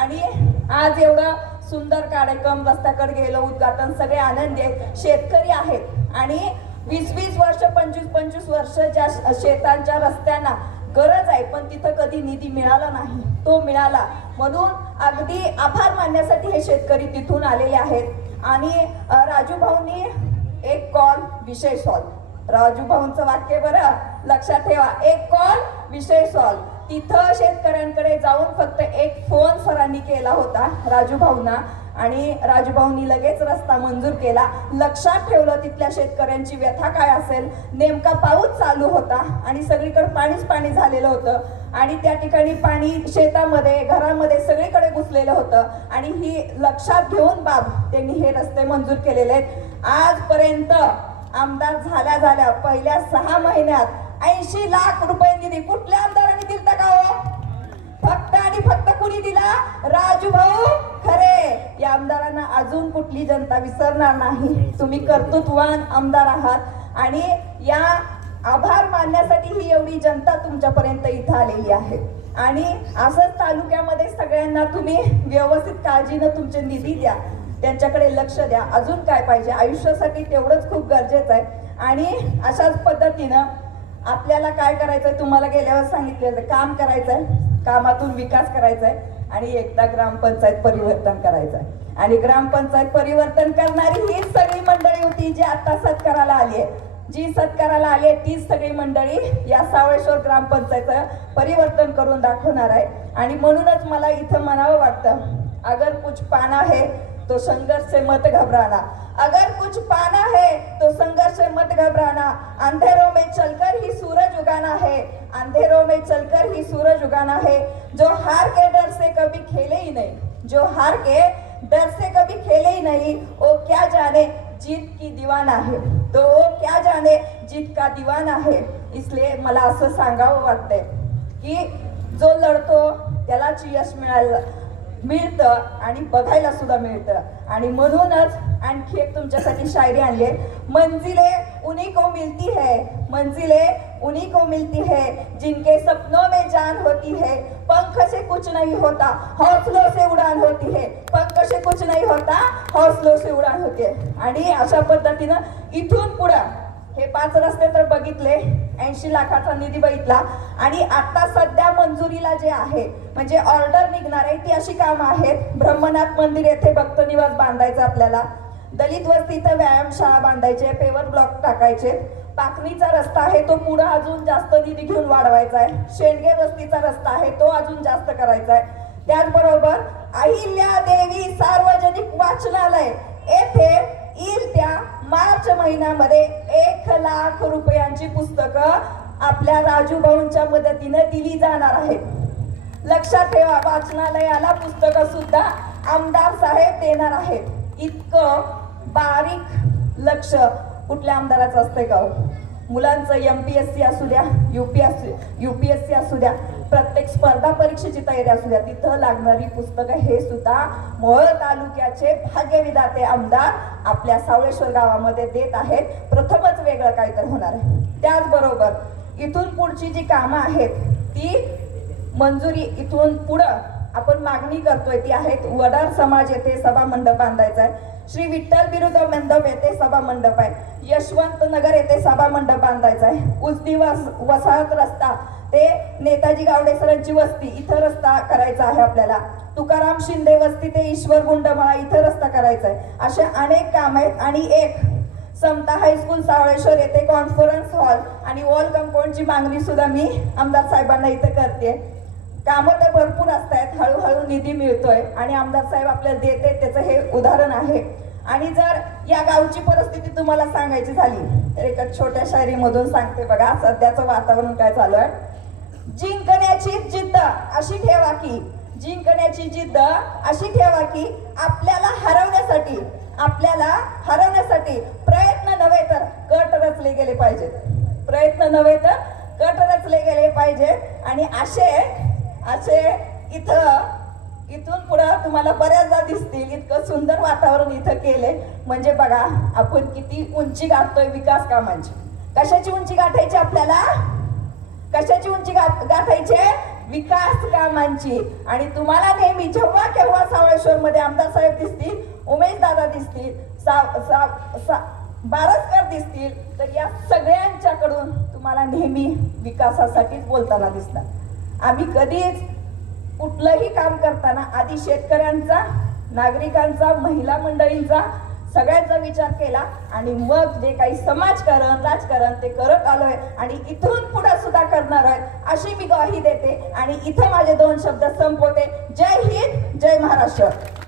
आणि आज एवढा सुंदर कार्यक्रम रस्त्याकडे गेलं उद्घाटन सगळे आनंदी आहेत. शेतकरी आहेत. आणि वीस वीस वर्ष पंचवीस पंचवीस वर्ष ज्या शेतांच्या रस्त्यांना गरज आहे पण तिथं कधी निधी मिळाला नाही. तो मिळाला. म्हणून अगदी आभार मानण्यासाठी हे शेतकरी तिथून आलेले आहेत. आणि राजू भाऊंनी एक कॉल विषय सॉल्व राजू भाऊंचं वाक्य बरं? लक्षात ठेवा. एक कॉल विषय सॉल्व तिथं शेतकऱ्यांकडे जाऊन फक्त एक फोन सरांनी केला होता राजूभाऊना. आणि राजूभाऊंनी लगेच रस्ता मंजूर केला. लक्षात ठेवलं तिथल्या शेतकऱ्यांची व्यथा काय असेल नेमका पाऊस चालू होता आणि सगळीकडे पाणीच पाणी झालेलं होतं. आणि त्या ठिकाणी पाणी शेतामध्ये घरामध्ये सगळीकडे घुसलेलं होतं. आणि ही लक्षात घेऊन बाब त्यांनी हे रस्ते मंजूर केलेले आहेत. आजपर्यंत आमदार झाल्या झाल्या पहिल्या सहा महिन्यात ऐंशी लाख रुपये निधी. कुठल्या आमदारांनी दिलता का हो? फक्त आणि फक्त कुणी दिला? राजू भाऊ खरे. या आमदारांना अजून कुठली जनता विसरणार नाही. तुम्ही कर्तृत्ववान आमदार आहात. आणि या आभार मानण्यासाठी ही एवढी जनता तुमच्यापर्यंत इथं आलेली आहे. आणि असंच तालुक्यामध्ये सगळ्यांना तुम्ही व्यवस्थित काळजीनं तुमचे निधी द्या. त्यांच्याकडे लक्ष द्या. अजून काय पाहिजे? आयुष्यासाठी तेवढंच खूप गरजेचं आहे. आणि अशाच पद्धतीनं आपल्याला काय करायचंय? तुम्हाला गेल्यावर सांगितलेलं काम करायचंय. कामातून विकास करायचा आहे आणि एकदा ग्रामपंचायत परिवर्तन करायचं आहे आणि ग्रामपंचायत परिवर्तन करणारी हीच सगळी मंडळी होती जी आता सत्काराला आली आहे. जी सत्काराला आली आहे तीच सगळी मंडळी या सावळेश्वर ग्रामपंचायत परिवर्तन करून दाखवणार आहे. आणि म्हणूनच मला इथं म्हणावं वाटतं अगर कुछ पाना है तो संघर्ष से मत घबराना. अगर कुछ पाना है तो संघर्ष से मत घबराना. अंधेरों में चलकर अंधेरों में चलकर ही सूरज उगाना है जो हार के डर से कभी खेले ही नहीं जो हार के डर से कभी खेले ही नहीं वो क्या जाने जीत की दीवाना है। तो वो क्या जाने जीत का दीवाना है। इसलिए मला असं सांगावं वाटतंय की जो लढतो त्यालाच यश मिळालं मिळतं आणि बघायला सुद्धा मिळतं. आणि म्हणूनच आणखी एक तुमच्यासाठी शायरी आणली आहे. मंजिले उन्हीं को मिलती है मंजिले उन्हीं को मिलती है जिनके सपनों में जान होती है। पंख से कुछ नहीं होता हौसलों से उड़ान होती है। पंख से कुछ नहीं होता हौसलों से उड़ान होती है। आणि अशा पद्धतीनं इथून पुढं हे पाच रस्ते तर बघितले ऐंशी लाखाचा निधी बघितला. आणि आता सध्या मंजुरीला जे आहे म्हणजे ऑर्डर निघणार आहे ती अशी कामं आहेत. ब्रह्मनाथ मंदिर येथे भक्त निवास बांधायचं आपल्याला. दलित वस्तीचं व्यायामशाळा बांधायचे पेवर ब्लॉक टाकायचे. पाकणीचा रस्ता आहे तो पुढं अजून जास्त निधी घेऊन वाढवायचा आहे. शेंडगे वस्तीचा रस्ता आहे तो अजून जास्त करायचा आहे. त्याचबरोबर अहिल्या देवी सार्वजनिक वाचनालय येथे येईल त्या मार्च महिन्यामध्ये एक लाख रुपयांची पुस्तकं आपल्या राजू भाऊंच्या मदतीने दिली जाणार आहेत. लक्षात ठेवा वाचनालयाला पुस्तकं सुद्धा आमदार साहेब देणार आहेत. इतकं बारीक लक्ष कुठल्या आमदाराचं असतंय का मुलांचं एम पी एस सी असू द्या U P S U P S C असू द्या प्रत्येक स्पर्धा परीक्षेची तयारी असू द्या तिथं लागणारी पुस्तकं हे सुद्धा मोहोळ तालुक्याचे भाग्यविधाते आमदार आपल्या सावळेश्वर गावामध्ये देत आहेत. प्रथमच वेगळं काहीतरी होणार आहे. त्याचबरोबर इथून पुढची जी कामं आहेत ती मंजुरी इथून पुढं आपण मागणी करतोय ती आहेत वडार समाज येथे सभा मंडप बांधायचा आहे. श्री विठ्ठल विरुद्ध मंडप येथे सभा मंडप आहे. यशवंत नगर येथे सभा मंडप बांधायचा आहे. उजनी वस वसाहत रस्ता ते नेताजी गावडे सरांची वस्ती इथं रस्ता करायचा आहे आपल्याला. तुकाराम शिंदे वस्ती ते ईश्वर गुंडमाळा इथं रस्ता करायचा आहे. असे अनेक काम आहेत आणि एक समता हायस्कूल सावळेश्वर येथे कॉन्फरन्स हॉल आणि वॉल कंपाऊंडची मागणी सुद्धा मी आमदार साहेबांना इथं करते कामं तर भरपूर असतात. हळूहळू निधी मिळतोय आणि आमदार साहेब आपल्याला देते त्याचं हे उदाहरण आहे. आणि जर या गावची परिस्थिती तुम्हाला सांगायची झाली तर एका छोट्या शायरीमधून सांगते बघा सध्याचं वातावरण काय चालू आहे. जिंकण्याची जिद्द अशी ठेवा की जिंकण्याची जिद्द अशी ठेवा की आपल्याला हरवण्यासाठी आपल्याला हरवण्यासाठी प्रयत्न नव्हे तर कट रचले गेले पाहिजेत. प्रयत्न नव्हे तर कट रचले गेले पाहिजेत. आणि असे असे इथं इथून पुढं तुम्हाला बऱ्याचदा दिसतील इतकं सुंदर वातावरण इथं केले म्हणजे बघा आपण किती उंची गाठतोय विकास कामांची. कशाची उंची गाठायची आपल्याला? कशाची उंची गाठायची? विकास कामांची. आणि तुम्हाला नेहमी जेव्हा केव्हा सावळेश्वर मध्ये आमदार साहेब दिसतील उमेश दादा दिसतील सा- सा- सा- बारसकर दिसतील तर या सगळ्यांच्याकडून तुम्हाला नेहमी विकासासाठीच बोलताना दिसणार आम्ही कधीच कुठलंही काम करताना आधी शेतकऱ्यांचा नागरिकांचा महिला मंडळींचा सगळ्यांचा विचार केला आणि मग जे काही समाजकारण राजकारण ते करत आलोय आणि इथून पुढे सुद्धा करणार आहे अशी मी ग्वाही देते आणि इथं माझे दोन शब्द संपवते. जय हिंद जय महाराष्ट्र.